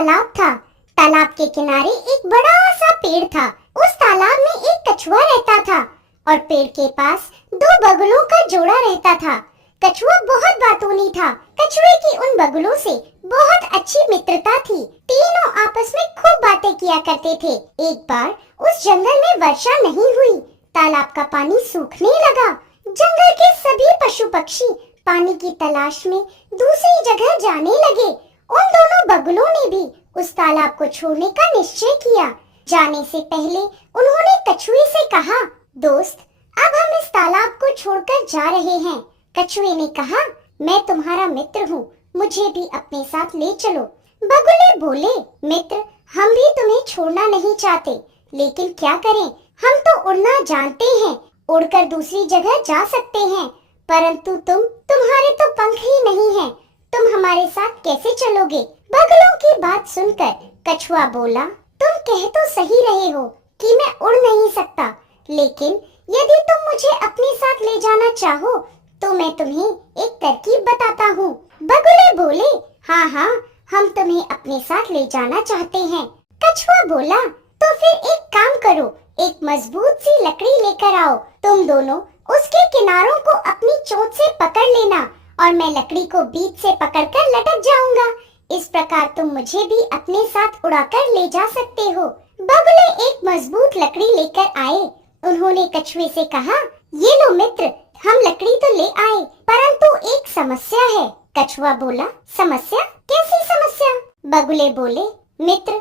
तालाब था। तालाब के किनारे एक बड़ा सा पेड़ था। उस तालाब में एक कछुआ रहता था और पेड़ के पास दो बगुलों का जोड़ा रहता था। कछुआ बहुत बातूनी था। कछुए की उन बगुलों से बहुत अच्छी मित्रता थी। तीनों आपस में खूब बातें किया करते थे। एक बार उस जंगल में वर्षा नहीं हुई। तालाब का पानी सूखने लगा। जंगल के सभी पशु पक्षी पानी की तलाश में दूसरी जगह जाने लगे। उन दोनों बगुलों ने भी उस तालाब को छोड़ने का निश्चय किया। जाने से पहले उन्होंने कछुए से कहा, दोस्त, अब हम इस तालाब को छोड़कर जा रहे हैं। कछुए ने कहा, मैं तुम्हारा मित्र हूँ, मुझे भी अपने साथ ले चलो। बगुले बोले, मित्र, हम भी तुम्हें छोड़ना नहीं चाहते, लेकिन क्या करें, हम तो उड़ना जानते हैं, उड़कर दूसरी जगह जा सकते हैं, परंतु तुम्हारे तो पंख ही नहीं हैं, तुम हमारे साथ कैसे चलोगे? बगुलों की बात सुनकर कछुआ बोला, तुम कह तो सही रहे हो कि मैं उड़ नहीं सकता, लेकिन यदि तुम मुझे अपने साथ ले जाना चाहो तो मैं तुम्हें एक तरकीब बताता हूँ। बगुले बोले, हाँ हाँ, हम तुम्हें अपने साथ ले जाना चाहते हैं। कछुआ बोला, तो फिर एक काम करो, एक मजबूत सी लकड़ी लेकर आओ। तुम दोनों उसके किनारों को अपनी चोंच से पकड़ लेना और मैं लकड़ी को बीच से पकड़कर लटक जाऊंगा। इस प्रकार तुम मुझे भी अपने साथ उड़ाकर ले जा सकते हो। बगुले एक मजबूत लकड़ी लेकर आए। उन्होंने कछुए से कहा, ये लो मित्र, हम लकड़ी तो ले आए, परंतु एक समस्या है। कछुआ बोला, समस्या? कैसी समस्या? बगुले बोले, मित्र,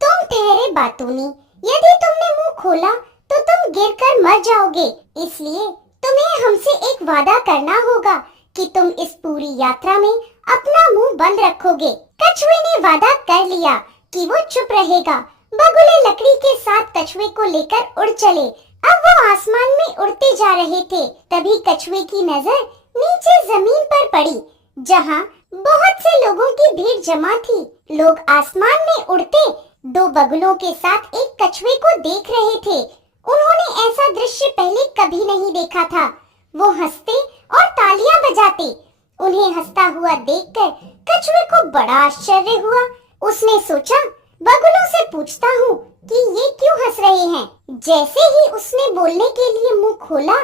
तुम ठहरे बातूनी, यदि तुमने मुंह खोला तो तुम गिरकर मर जाओगे, इसलिए तुम्हें हमसे एक वादा करना होगा कि तुम इस पूरी यात्रा में अपना मुंह बंद रखोगे। कछुए ने वादा कर लिया कि वो चुप रहेगा। बगुले लकड़ी के साथ कछुए को लेकर उड़ चले। अब वो आसमान में उड़ते जा रहे थे। तभी कछुए की नजर नीचे जमीन पर पड़ी, जहाँ बहुत से लोगों की भीड़ जमा थी। लोग आसमान में उड़ते दो बगुलों के साथ एक कछुए को देख रहे थे। उन्होंने ऐसा दृश्य पहले कभी नहीं देखा था। वो हंसते और तालियां बजाते। उन्हें हंसता हुआ देखकर कछुए को बड़ा आश्चर्य हुआ। उसने सोचा, बगुलों से पूछता हूँ कि ये क्यों हंस रहे हैं। जैसे ही उसने बोलने के लिए मुंह खोला,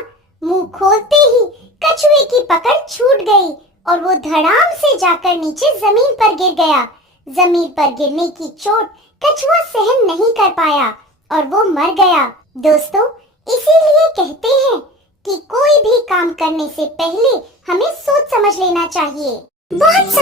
मुंह खोलते ही कछुए की पकड़ छूट गई और वो धड़ाम से जाकर नीचे जमीन पर गिर गया। जमीन पर गिरने की चोट कछुआ सहन नहीं कर पाया और वो मर गया। दोस्तों, इसीलिए कहते हैं कि कोई भी काम करने से पहले हमें सोच समझ लेना चाहिए। बहुत